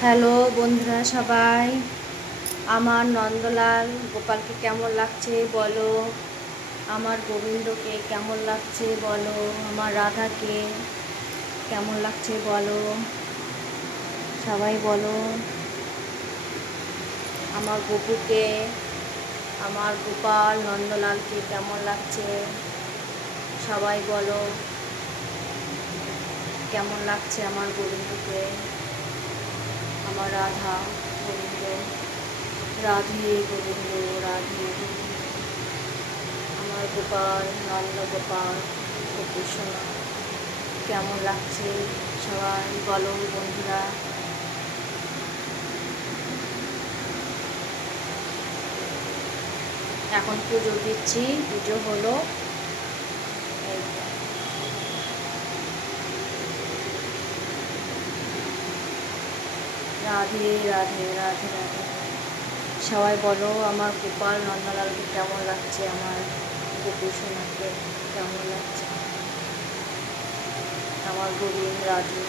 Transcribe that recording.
Hello বন্ধুরা সবাই, আমার নন্দলাল গোপালকে কেমন লাগছে বলো, আমার গোবিন্দকে কেমন লাগছে বলো, আমার রাধাকে কেমন লাগছে বলো, সবাই বলো। আমার গোপুকে, আমার গোপাল নন্দলালকে কেমন লাগছে সবাই বলো। কেমন লাগছে আমার গোবিন্দকে, আমার রাধা গোবিন্দ, রাধে গোবিন্দ, রাধে আমার গোপাল নন্দ গোপাল গোপু সোনা কেমন লাগছে সবাই বলো বন্ধুরা। এখন পুজো দিচ্ছি, পুজো হলো। এই তো। রাধে রাধে রাধে রাধে সবাই বলো, আমার গোপাল নন্দলালকে কেমন লাগছে, আমার গোপু সোনাকে কেমন লাগছে, আমার গোবিন্দ রাধে।